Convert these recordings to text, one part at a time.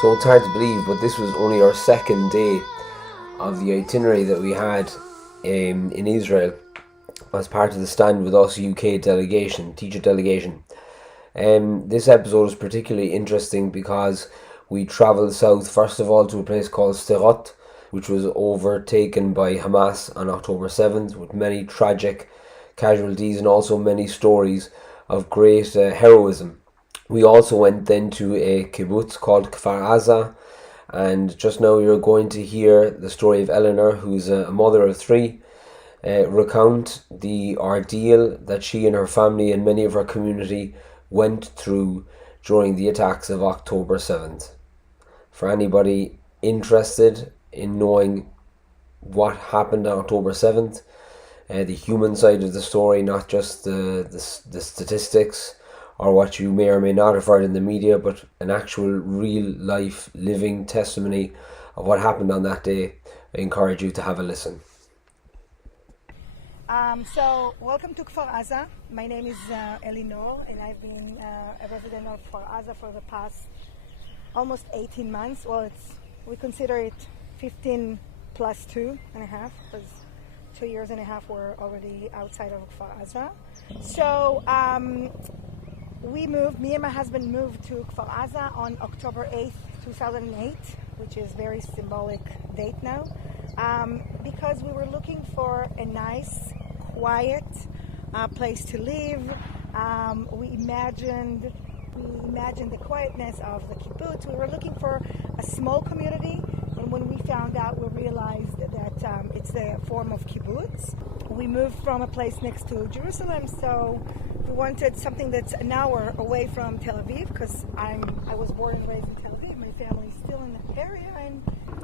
So it's hard to believe, but this was only our second day of the itinerary that we had in Israel as part of the Stand With Us UK delegation, teacher delegation. This episode is particularly interesting because we travelled south first of all to a place called Sderot, which was overtaken by Hamas on October 7th with many tragic casualties and also many stories of great heroism. We also went then to a kibbutz called Kfar Aza, and just now you're going to hear the story of Eleanor, who's a mother of three, recount the ordeal that she and her family and many of her community went through during the attacks of October 7th. For anybody interested in knowing what happened on October 7th, the human side of the story, not just the statistics or what you may or may not have heard in the media, but an actual real life living testimony of what happened on that day, I encourage you to have a listen. So welcome to Kfar Aza. My name is Eleanor, and I've been a resident of Kfar Aza for the past almost 18 months. Well, we consider it 15 plus 2.5, because 2 years and a half were already outside of Kfar Aza. So me and my husband moved to Kfar Aza on October 8th, 2008, which is a very symbolic date now, because we were looking for a nice, quiet place to live. We imagined the quietness of the kibbutz. We were looking for a small community, and when we found out, we realized that it's a form of kibbutz. We moved from a place next to Jerusalem, so we wanted something that's an hour away from Tel Aviv, because I was born and raised in Tel Aviv. My family's still in the area,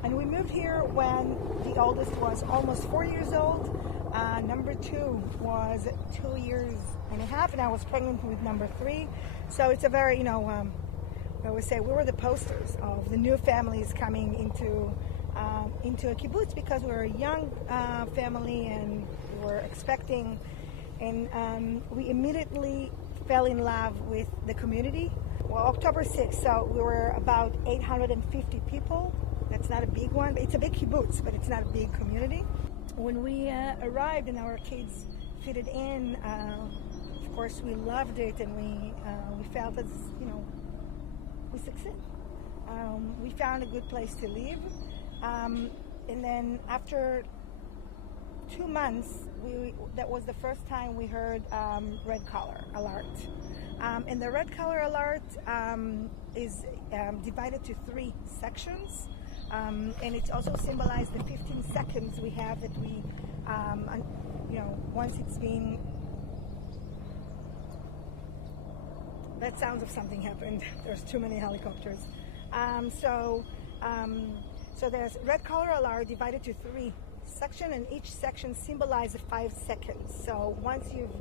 and we moved here when the oldest was almost 4 years old. Number 2 was 2 years and a half, and I was pregnant with number 3. So it's a very, I always say we were the posters of the new families coming into a kibbutz, because we were a young family and we were expecting, and we immediately fell in love with the community. Well, October 6th, so we were about 850 people. That's not a big one. It's a big kibbutz, but it's not a big community. When we arrived and our kids fitted in, of course we loved it, and we felt that we succeeded. We found a good place to live, and then after 2 months, that was the first time we heard red color alert. And the red color alert is divided to 3 sections. And it's also symbolized the 15 seconds we have that we, once it's been, that sounds of something happened. There's too many helicopters. So there's red color alert divided to 3 sections, and each section symbolizes 5 seconds. So once you've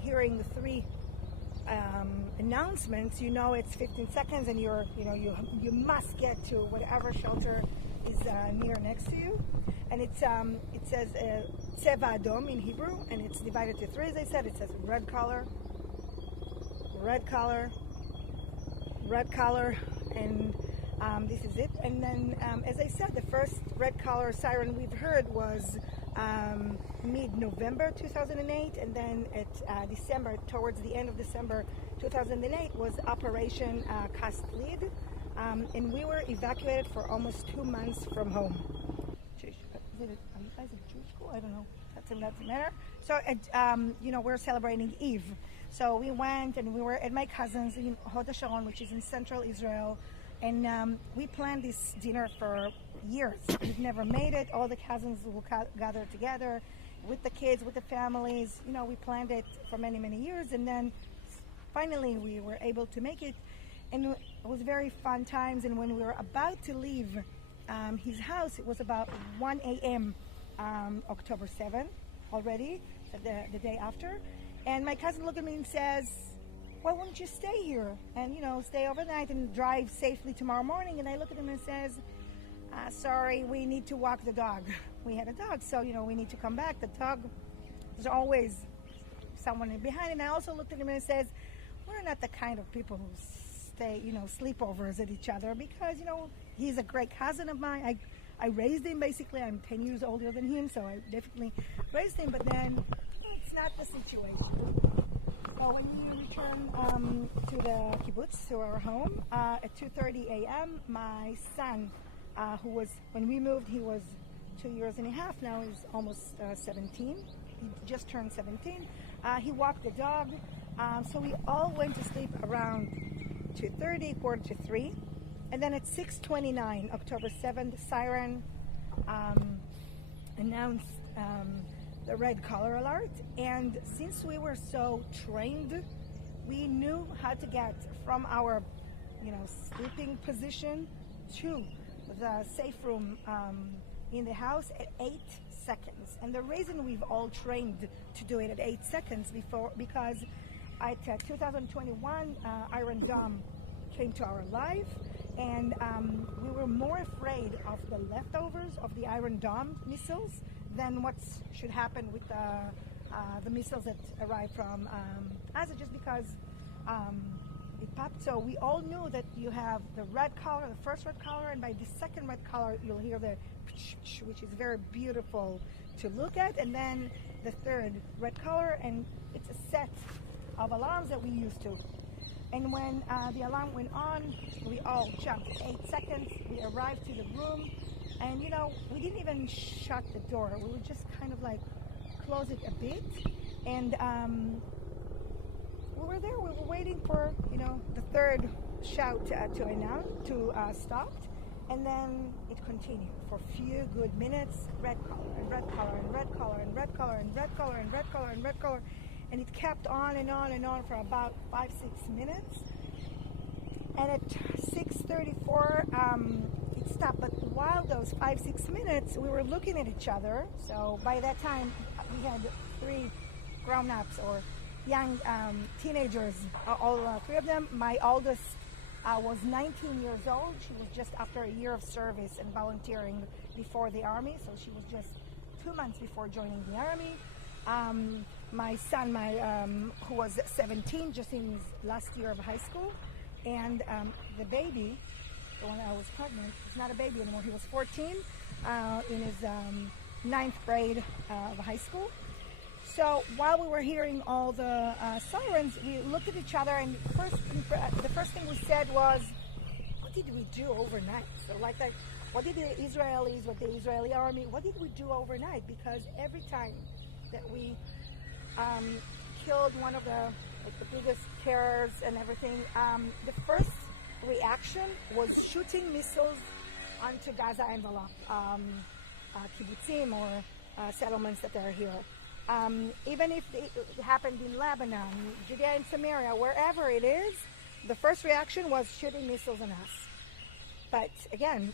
hearing the 3 announcements, it's 15 seconds, and you must get to whatever shelter is near next to you. And it says Tseva Adom in Hebrew, and it's divided to 3. As I said, it says red color, red color, red color, and this is it. And then, as I said, the first red color siren we've heard was mid-November 2008, and then at December, towards the end of December 2008, was Operation Cast Lead, and we were evacuated for almost 2 months from home. Are you guys a Jewish school? I don't know. That doesn't matter. So, we're celebrating Eve. So we went, and we were at my cousin's in Hod HaSharon, which is in central Israel, and we planned this dinner for years. We've never made it. All the cousins will gather together with the kids, with the families. We planned it for many, many years, and then finally we were able to make it, and it was very fun times. And when we were about to leave his house, it was about 1 a.m. October 7th already, the day after, and my cousin looked at me and says, "Why won't you stay here and stay overnight and drive safely tomorrow morning?" And I look at him and says, "Sorry, we need to walk the dog." We had a dog, so we need to come back. The dog, there's always someone behind. And I also looked at him and says, "We're not the kind of people who birthday, sleepovers at each other because, he's a great cousin of mine. I raised him basically. I'm 10 years older than him, so I definitely raised him. But then it's not the situation. So when we return to the kibbutz, to our home, at 2:30 a.m., my son, when we moved, he was 2 years and a half. Now he's almost 17. He just turned 17. He walked the dog. So we all went to sleep around 2:30, 2:45. And then at 6:29, October 7th, the siren announced the red color alert. And since we were so trained, we knew how to get from our, sleeping position to the safe room in the house at 8 seconds. And the reason we've all trained to do it at 8 seconds because at 2021, Iron Dome came to our life, and we were more afraid of the leftovers of the Iron Dome missiles than what should happen with the missiles that arrived from Gaza, just because it popped. So we all knew that you have the red color, the first red color, and by the second red color, you'll hear the which is very beautiful to look at, and then the third red color, and it's a set of alarms that we used to. And when the alarm went on, we all jumped. 8 seconds, we arrived to the room, and we didn't even shut the door. We would just kind of like close it a bit, and we were there. We were waiting for the third shout to stop, and then it continued for a few good minutes. Red color and red color and red color and red color and red color and red color and red color. And it kept on and on and on for about 5-6 minutes. And at 6:34, it stopped. But while those 5-6 minutes, we were looking at each other. So by that time, we had 3 grown-ups or young teenagers, all 3 of them. My oldest was 19 years old. She was just after a year of service and volunteering before the army. So she was just 2 months before joining the army. My son, who was 17, just in his last year of high school, and the baby, the one I was pregnant, he's not a baby anymore. He was 14, in his 9th grade of high school. So while we were hearing all the sirens, we looked at each other, and the first thing we said was, "What did we do overnight?" So like that, what did the Israelis, what the Israeli army, what did we do overnight? Because every time that we killed one of the biggest terrors and everything, the first reaction was shooting missiles onto Gaza envelope, kibbutzim or settlements that are here. Even if it happened in Lebanon, Judea and Samaria, wherever it is, the first reaction was shooting missiles on us. But again,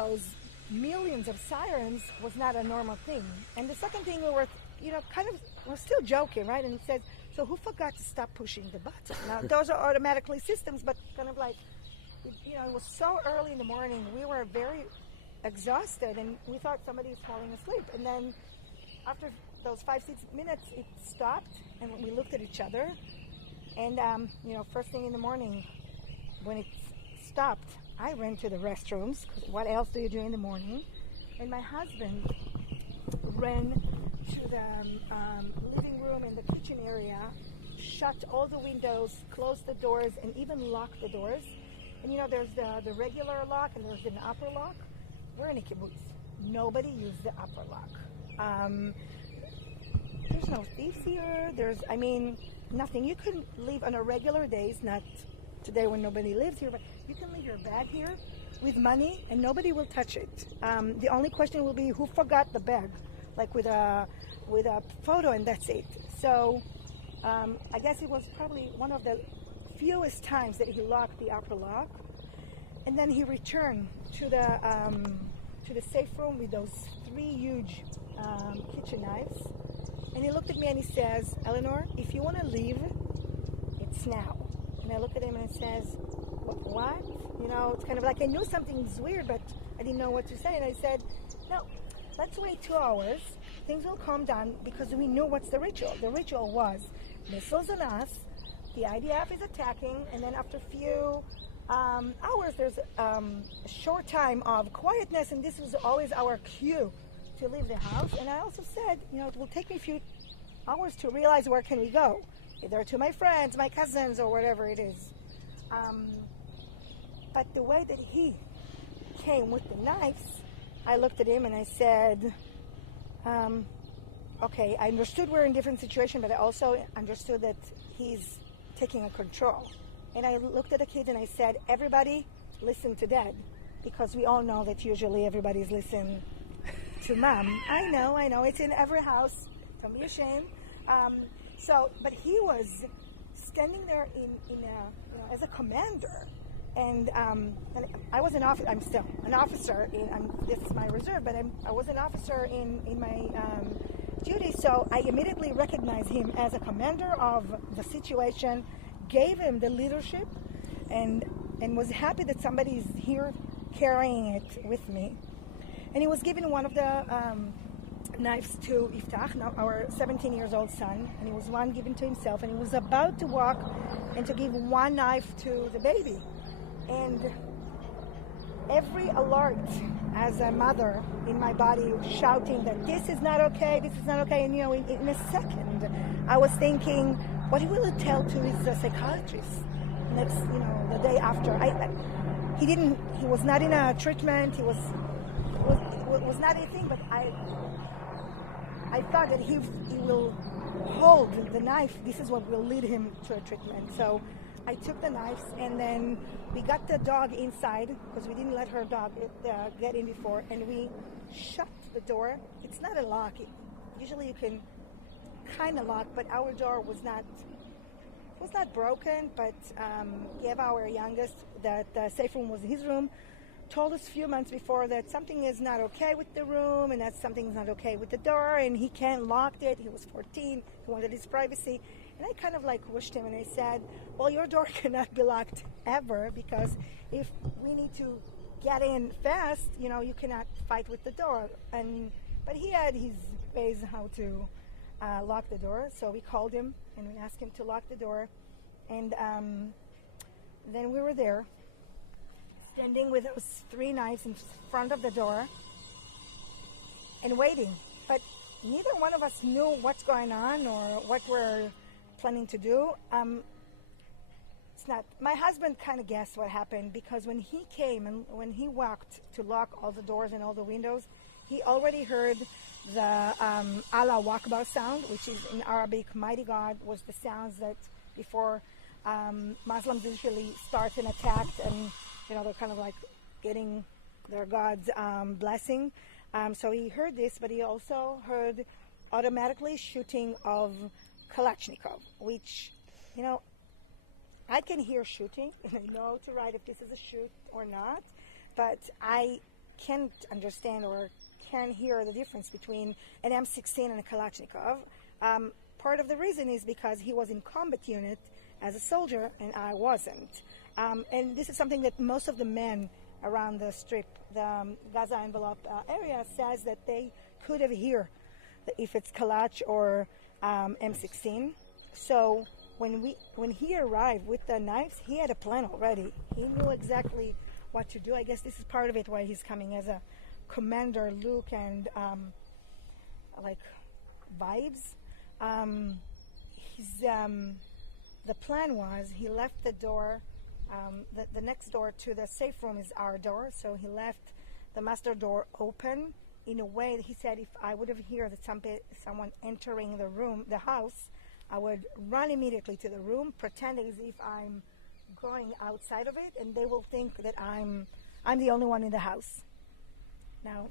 those millions of sirens was not a normal thing. And the second thing, we were we're still joking, right? And it says, so who forgot to stop pushing the button? Now, those are automatically systems, but kind of like, it was so early in the morning. We were very exhausted, and we thought somebody was falling asleep. And then after those 5-6 minutes, it stopped, and we looked at each other. And, first thing in the morning, when it stopped, I ran to the restrooms, because what else do you do in the morning? And my husband ran to the living room and the kitchen area, shut all the windows, closed the doors, and even locked the doors. And there's the regular lock and there's an upper lock. We're in a kibbutz. Nobody used the upper lock. There's no thieves here. Nothing. You can leave on a regular days, not today when nobody lives here, but you can leave your bag here with money and nobody will touch it. The only question will be who forgot the bag, like with a photo, and that's it. So I guess it was probably one of the fewest times that he locked the upper lock, and then he returned to the safe room with those 3 huge kitchen knives, and he looked at me and he says, "Eleanor, if you want to leave, it's now." And I look at him and it says, "What?" It's kind of like I knew something's weird, but I didn't know what to say. And I said, "No, let's wait 2 hours. Things will calm down," because we knew what's the ritual. The ritual was missiles on us, the IDF is attacking, and then after a few hours, there's a short time of quietness, and this was always our cue to leave the house. And I also said, it will take me a few hours to realize where can we go, either to my friends, my cousins, or whatever it is. But the way that he came with the knives, I looked at him and I said, okay, I understood we're in different situations, but I also understood that he's taking a control. And I looked at the kids and I said, everybody listen to Dad, because we all know that usually everybody's listening to Mom. I know, it's in every house. Don't be ashamed. But he was standing there as a commander. And I was I'm still an officer. This is my reserve, but I was an officer in my duty. So I immediately recognized him as a commander of the situation, gave him the leadership, and was happy that somebody's here carrying it with me. And he was given one of the knives to Iftach, now our 17-year-old son, and he was one given to himself, and he was about to walk and to give one knife to the baby. And every alert as a mother in my body shouting that this is not okay, and in a second I was thinking, what will he tell to his psychiatrist next, the day after? He was not in a treatment, he was not anything, but I thought that he will hold the knife. This is what will lead him to a treatment. So I took the knives, and then we got the dog inside because we didn't let her dog get in before, and we shut the door. It's not a lock. Usually you can kind of lock, but our door was not broken. But gave our youngest that the safe room was his room. Told us a few months before that something is not okay with the room, and that something's not okay with the door, and he can't lock it. He was 14. He wanted his privacy. And I kind of wished him, and I said, well, your door cannot be locked ever, because if we need to get in fast, you cannot fight with the door. But he had his ways how to lock the door. So we called him, and we asked him to lock the door. And then we were there, standing with those 3 knives in front of the door and waiting. But neither one of us knew what's going on or what we're planning to do. My husband kind of guessed what happened, because when he came and when he walked to lock all the doors and all the windows, he already heard the Allah Akbar sound, which is in Arabic, Mighty God, was the sounds that before Muslims usually start an attack, and they're kind of getting their God's blessing. So he heard this, but he also heard automatically shooting of Kalashnikov, which, I can hear shooting, and I know to write if this is a shoot or not, but I can't understand or can hear the difference between an M16 and a Kalashnikov. Part of the reason is because he was in combat unit as a soldier, and I wasn't. And this is something that most of the men around the strip, the Gaza envelope area, says that they could have hear if it's Kalach or M16. So when he arrived with the knives, he had a plan already. He knew exactly what to do. I guess this is part of it why he's coming as a commander look and vibes. The plan was he left the door. The next door to the safe room is our door, so he left the master door open in a way that he said if I would have heard that someone entering the house, I would run immediately to the room, pretending as if I'm going outside of it, and they will think that I'm the only one in the house. Now,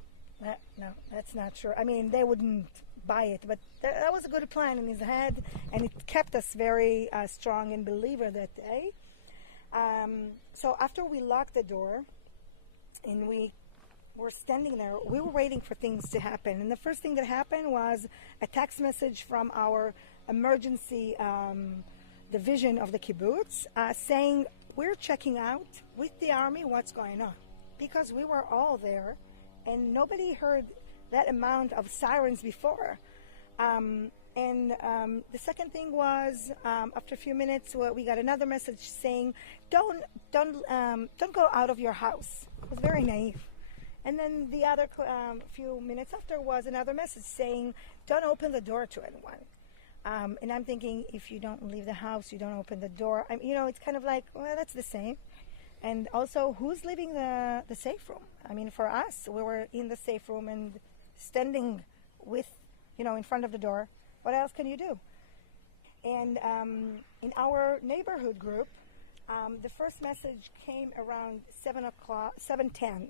no, that's not true. I mean, they wouldn't buy it, but that was a good plan in his head, and it kept us very strong in believer that day. So after we locked the door and we were standing there, we were waiting for things to happen. And the first thing that happened was a text message from our emergency division of the kibbutz saying, we're checking out with the army what's going on. Because we were all there and nobody heard that amount of sirens before. And And the second thing was, after a few minutes, we got another message saying, "Don't go out of your house." It was very naive. And then the other few minutes after was another message saying, "Don't open the door to anyone." And I'm thinking, if you don't leave the house, you don't open the door. It's kind of like, well, that's the same. And also, who's leaving the safe room? I mean, for us, we were in the safe room and standing with, in front of the door. What else can you do? And in our neighborhood group, the first message came around 7:10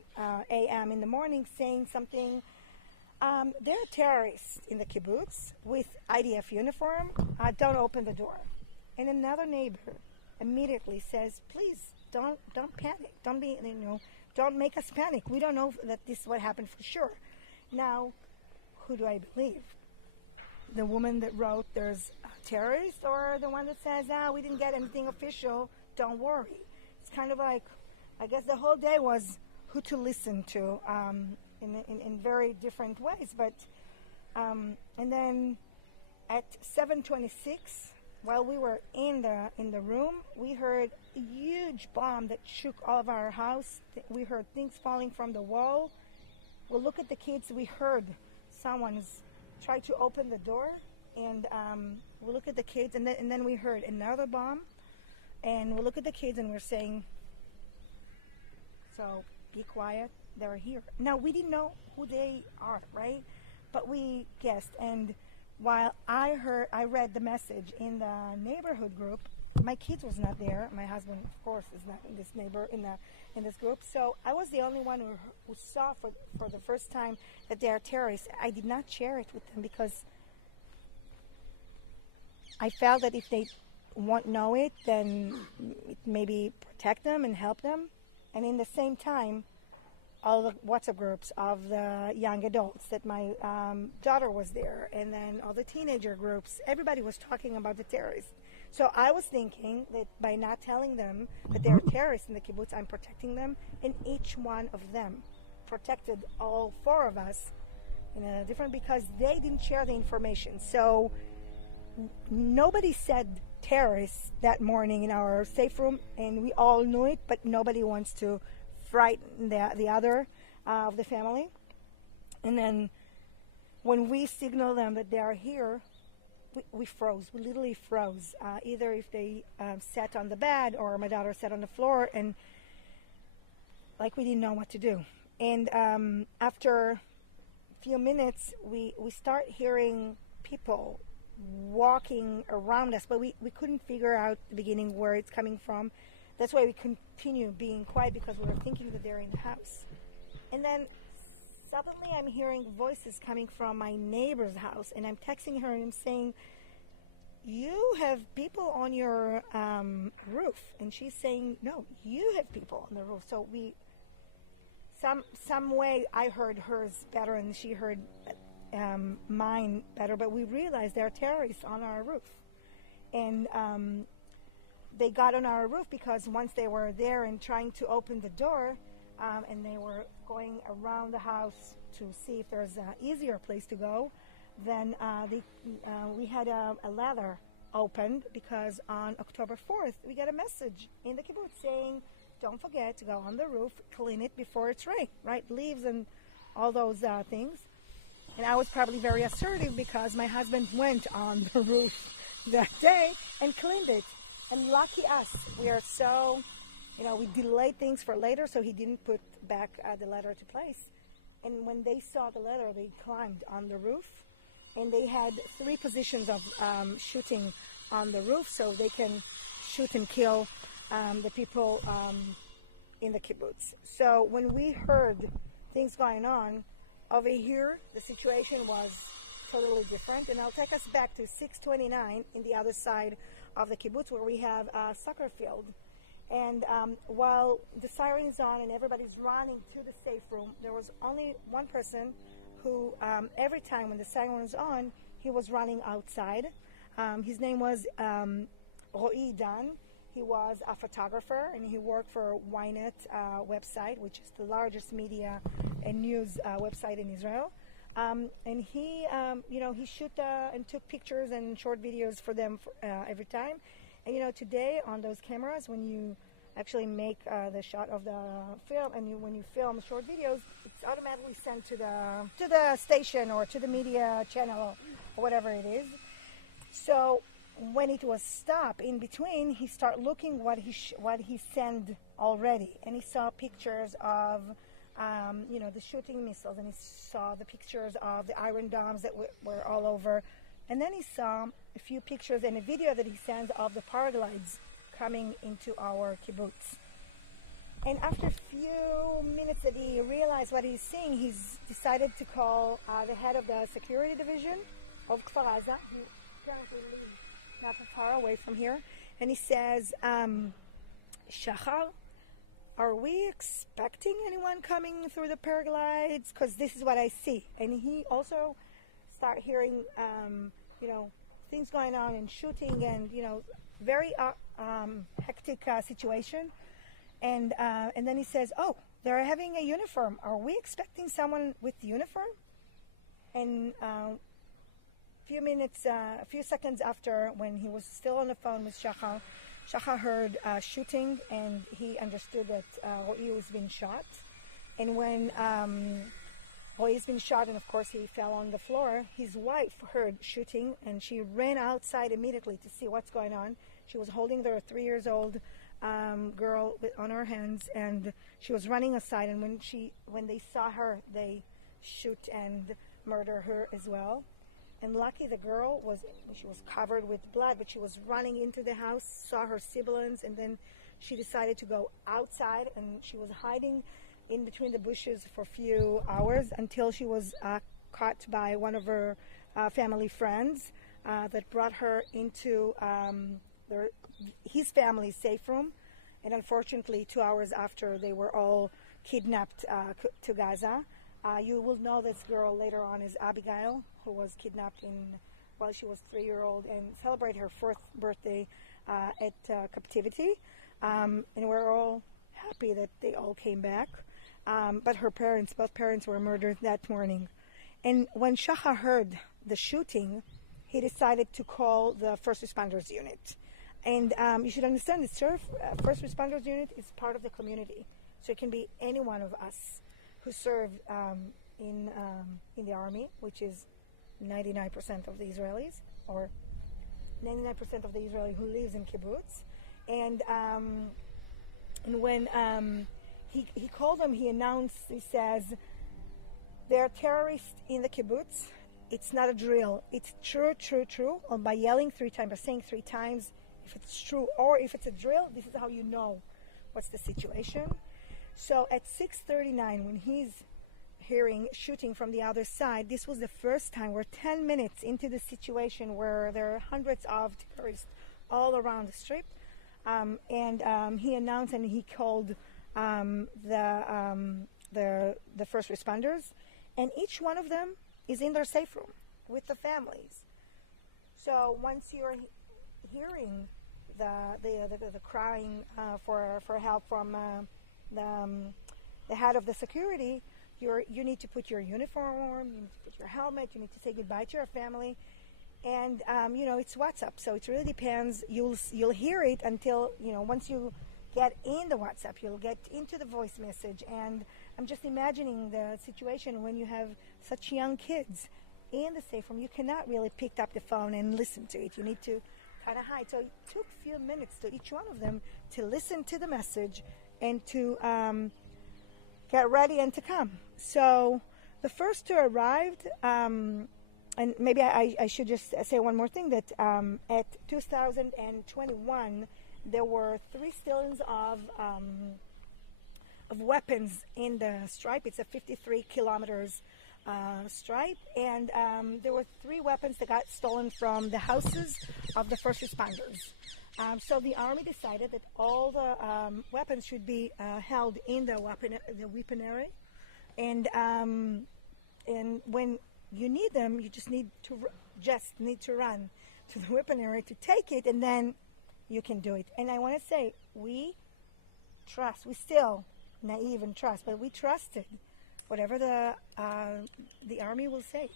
a.m. in the morning, saying something. There are terrorists in the kibbutz with IDF uniform. Don't open the door. And another neighbor immediately says, "Please don't panic. Don't make us panic. We don't know that this is what happened for sure." Now, who do I believe? The woman that wrote there's a terrorist, or the one that says, we didn't get anything official, don't worry? It's kind of like, I guess the whole day was who to listen to in very different ways. But and then at 7:26, while we were in the room, we heard a huge bomb that shook all of our house. We heard things falling from the wall. We look at the kids. We heard someone's try to open the door, and we look at the kids, and then we heard another bomb, and we look at the kids, and we're saying, "So be quiet. They're here." Now, we didn't know who they are, right? But we guessed. And while I read the message in the neighborhood group, my kids was not there. My husband, of course, is not in this group. So I was the only one who saw for the first time that they are terrorists. I did not share it with them because I felt that if they won't know it, then it maybe protect them and help them. And in the same time, all the WhatsApp groups of the young adults that my daughter was there, and then all the teenager groups, everybody was talking about the terrorists. So I was thinking that by not telling them that they're terrorists in the kibbutz, I'm protecting them, and each one of them protected all four of us in a different, because they didn't share the information. So nobody said terrorists that morning in our safe room, and we all knew it, but nobody wants to frighten the other of the family. And then when we signal them that they are here, we froze. We literally froze. Either if they sat on the bed, or my daughter sat on the floor, and like we didn't know what to do. And after a few minutes, we start hearing people walking around us, but we couldn't figure out at the beginning where it's coming from. That's why we continue being quiet, because we were thinking that they're in the house. And then suddenly I'm hearing voices coming from my neighbor's house, and I'm texting her and I'm saying, "You have people on your roof." And she's saying, "No, you have people on the roof." So some way I heard hers better and she heard mine better, but we realized there are terrorists on our roof. And they got on our roof because once they were there and trying to open the door, and they were going around the house to see if there's an easier place to go, then we had a ladder opened, because on October 4th we got a message in the kibbutz saying, "Don't forget to go on the roof, clean it before it's rain," right? Leaves and all those things. And I was probably very assertive, because my husband went on the roof that day and cleaned it. And lucky us, we are so, we delayed things for later, so he didn't put back the ladder to place. And when they saw the ladder, they climbed on the roof, and they had 3 positions of shooting on the roof, so they can shoot and kill the people in the kibbutz. So when we heard things going on over here, the situation was totally different. And I'll take us back to 629 in the other side of the kibbutz, where we have a soccer field. And while the siren is on and everybody's running to the safe room, there was only one person who, every time when the siren was on, he was running outside. His name was Ro'i Dan. He was a photographer, and he worked for Ynet website, which is the largest media and news website in Israel. And he, he shoot and took pictures and short videos for them every time. And today on those cameras, when you actually make the shot of the film, and when you film short videos, it's automatically sent to the station or to the media channel or whatever it is. So when it was stopped in between, he started looking what he sent already, and he saw pictures of the shooting missiles, and he saw the pictures of the Iron Domes that were all over. And then he saw a few pictures and a video that he sent of the paraglides coming into our kibbutz. And after a few minutes that he realized what he's seeing, he's decided to call the head of the security division of Kfar Aza. He apparently lives not far away from here. And he says, Shachar, are we expecting anyone coming through the paraglides? Because this is what I see. And he also start hearing, things going on and shooting and, very hectic situation. And then he says, oh, they're having a uniform. Are we expecting someone with the uniform? And a few seconds after, when he was still on the phone with Shachar heard shooting, and he understood that Ro'i was being shot. And when Roi's been shot, and of course he fell on the floor, his wife heard shooting, and she ran outside immediately to see what's going on. She was holding their 3-year-old girl on her hands, and she was running aside. And when they saw her, they shoot and murder her as well. And lucky the girl was covered with blood, but she was running into the house, saw her siblings, and then she decided to go outside, and she was hiding in between the bushes for a few hours until she was caught by one of her family friends that brought her into his family's safe room. And unfortunately, 2 hours after, they were all kidnapped to Gaza. You will know this girl later on is Abigail, who was kidnapped while she was 3-year-old and celebrate her 4th birthday at captivity. And we're all happy that they all came back. But both parents were murdered that morning. And when Shachar heard the shooting, he decided to call the first responders unit. And you should understand the first responders unit is part of the community. So it can be any one of us who served in the army, which is 99% of the Israelis, or 99% of the Israeli who lives in kibbutz. And when he called them, he announced, he says, there are terrorists in the kibbutz. It's not a drill. It's true, true, true. Or by yelling 3 times, by saying 3 times, if it's true, or if it's a drill, this is how you know what's the situation. So at 6:39, when he's hearing shooting from the other side, this was the first time we're 10 minutes into the situation where there are hundreds of terrorists all around the strip. And he announced and he called the first responders, and each one of them is in their safe room with the families. So once you're hearing the crying for help from the head of the security, you need to put your uniform, you need to put your helmet, you need to say goodbye to your family. And it's WhatsApp, so it really depends. You'll hear it until once you get in the WhatsApp, you'll get into the voice message. And I'm just imagining the situation when you have such young kids in the safe room. You cannot really pick up the phone and listen to it. You need to kind of hide. So it took a few minutes to each one of them to listen to the message and to get ready and to come. So the first two arrived, and maybe I should just say one more thing, that at 2021 there were 3 stealings of weapons in the stripe. It's a 53 kilometers stripe, and there were 3 weapons that got stolen from the houses of the first responders. So the army decided that all the weapons should be held in the weaponry, and when you need them, you just need to run to the weaponry to take it, and then you can do it. And I want to say, we still naive and trust, but we trusted whatever the army will say.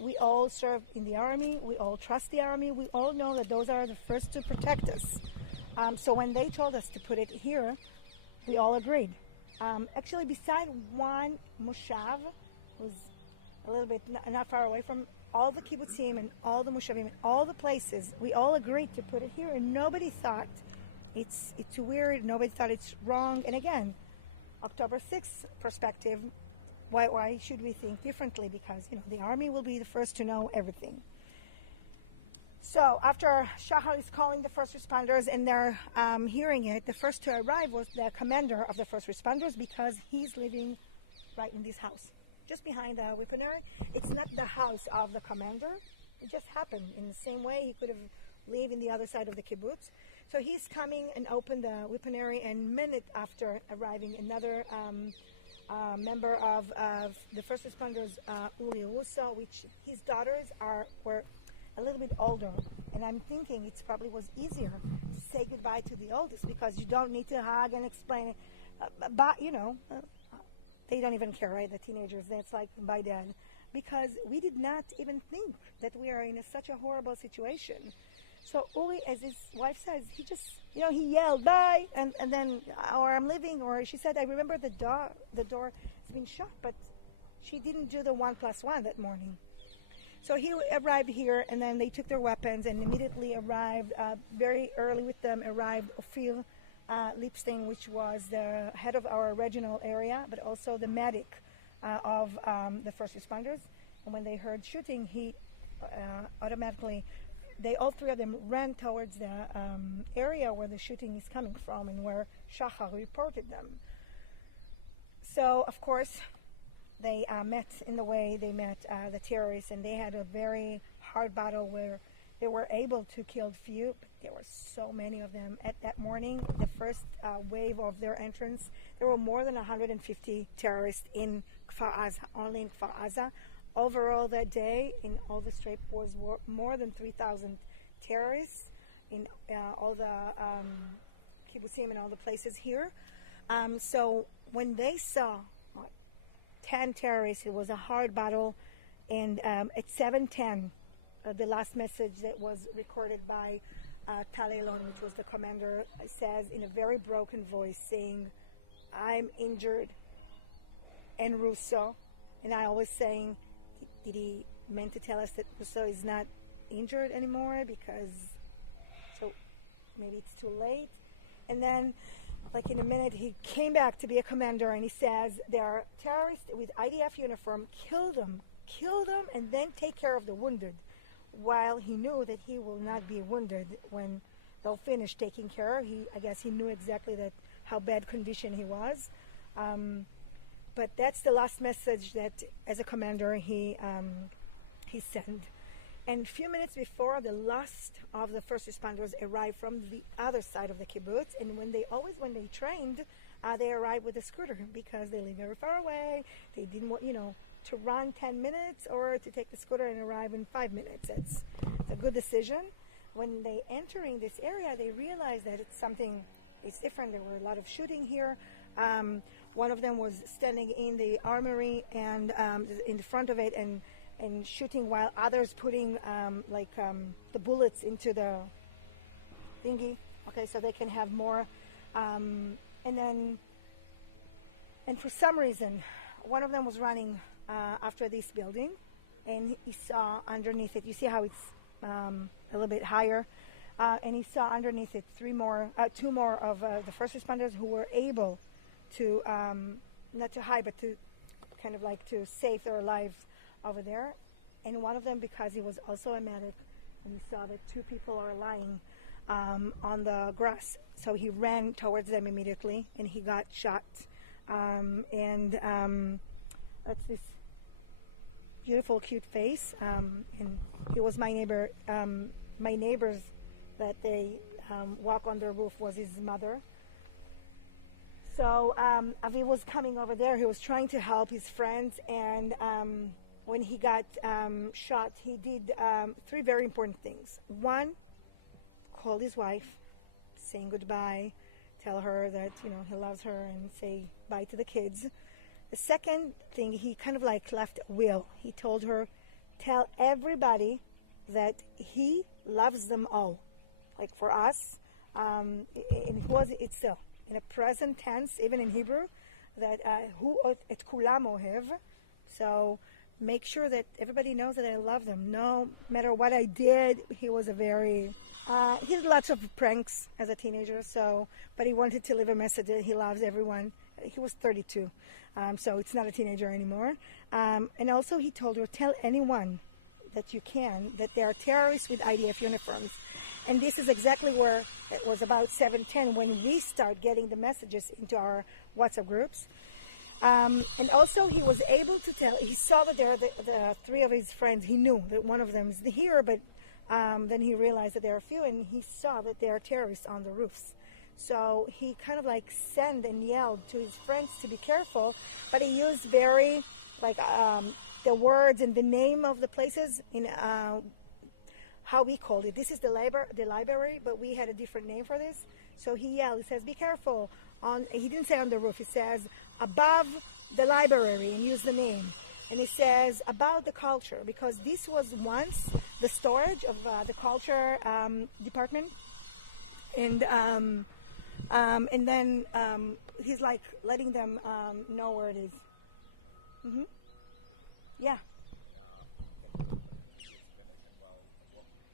We all serve in the army. We all trust the army. We all know that those are the first to protect us. So when they told us to put it here, we all agreed. Actually, beside one moshav, was a little bit not far away from all the kibbutzim and all the moshavim, all the places, we all agreed to put it here, and nobody thought it's weird. Nobody thought it's wrong. And again, October 6th perspective. Why should we think differently? Because the army will be the first to know everything. So after Shahar is calling the first responders and they're hearing it, the first to arrive was the commander of the first responders, because he's living right in this house, just behind the weaponry. It's not the house of the commander. It just happened. In the same way, he could have lived in the other side of the kibbutz. So he's coming and opened the weaponry, and minute after arriving, another member of the first responders, Uri Russo, which his daughters were a little bit older, and I'm thinking it probably was easier to say goodbye to the oldest, because you don't need to hug and explain it. But they don't even care, right? The teenagers, that's like bye dad, because we did not even think that we are in such a horrible situation. So Uri, as his wife says, he just, he yelled, bye, and then, or I'm leaving, or she said, I remember the door has been shut, but she didn't do the 1+1 that morning. So he arrived here, and then they took their weapons and immediately arrived, very early with them, arrived Ophir Lipstein, which was the head of our regional area, but also the medic of the first responders. And when they heard shooting, he automatically, all three of them ran towards the area where the shooting is coming from and where Shahar reported them. So, of course, they met in the way they met the terrorists, and they had a very hard battle where they were able to kill few, but there were so many of them. At that morning, the first wave of their entrance, there were more than 150 terrorists in Kfar Aza, only in Kfar Aza. Overall that day, in all the Strip, was more than 3,000 terrorists in all the kibbutzim and all the places here. So when they saw 10 terrorists, it was a hard battle. And at 7:10, the last message that was recorded by Tal Elon, which was the commander, says in a very broken voice, saying, I'm injured, and Russo. And I was saying, did he meant to tell us that Russo is not injured anymore? Because, so maybe it's too late. And then, like in a minute, he came back to be a commander, and he says, there are terrorists with IDF uniform, kill them, and then take care of the wounded. While he knew that he will not be wounded when they'll finish taking care. I guess he knew exactly how bad condition he was. But that's the last message that, as a commander, he sent. And a few minutes before, the last of the first responders arrived from the other side of the kibbutz. And when they trained, they arrived with a scooter, because they live very far away. They didn't want, to run 10 minutes or to take the scooter and arrive in 5 minutes. It's a good decision. When they entering this area, they realized that it's different. There were a lot of shooting here. One of them was standing in the armory and in the front of it and shooting, while others putting the bullets into the thingy. Okay, so they can have more. And for some reason, one of them was running after this building, and he saw underneath it, you see how it's a little bit higher, and he saw underneath it two more of the first responders who were able to, not to hide, but to kind of like to save their lives over there. And one of them, because he was also a medic, and he saw that two people are lying on the grass, so he ran towards them immediately, and he got shot. That's this beautiful, cute face, and it was my neighbor. My neighbors that they walk on their roof was his mother. So Avi was coming over there. He was trying to help his friends, and when he got shot, he did 3 very important things. One, called his wife, saying goodbye, tell her that he loves her, and say bye to the kids. The second thing, he kind of like left a will. He told her, tell everybody that he loves them all. Like for us, and it's still in a present tense, even in Hebrew, that hu et kulam ohev. So make sure that everybody knows that I love them. No matter what I did, he was a very, he did lots of pranks as a teenager, but he wanted to leave a message that he loves everyone. He was 32, so it's not a teenager anymore. And also he told her, tell anyone that you can that there are terrorists with IDF uniforms. And this is exactly where it was about 7:10 when we start getting the messages into our WhatsApp groups. And also he was able to tell, he saw that there are the three of his friends. He knew that one of them is here, but then he realized that there are a few, and he saw that there are terrorists on the roofs. So he kind of like sent and yelled to his friends to be careful, but he used very like the words and the name of the places in how we called it. This is the library, but we had a different name for this. So he yelled, he says, be careful. He didn't say on the roof, he says above the library, and use the name. And he says about the culture, because this was once the storage of the culture department. And then he's like letting them know where it is. Yeah.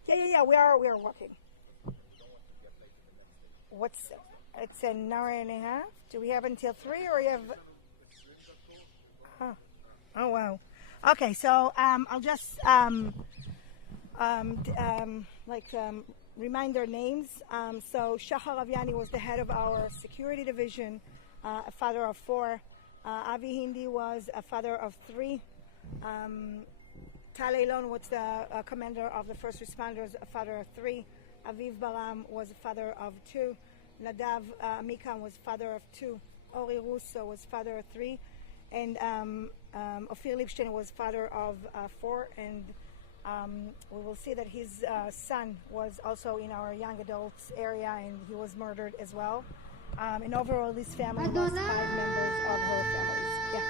Yeah. We are walking. It's an hour and a half. Do we have until 3, or you have? Oh wow. Okay, so I'll just remind their names. So Shachar Aviani was the head of our security division, a father of 4. Avi Hindi was a father of 3. Tal Eilon was the commander of the first responders, a father of 3. Aviv Baram was a father of 2. Nadav Amikam was father of 2. Ori Russo was father of 3. And Ophir Lipstein was father of 4. And we will see that his son was also in our young adults area, and he was murdered as well. And overall, this family lost 5 members of her families. Yeah.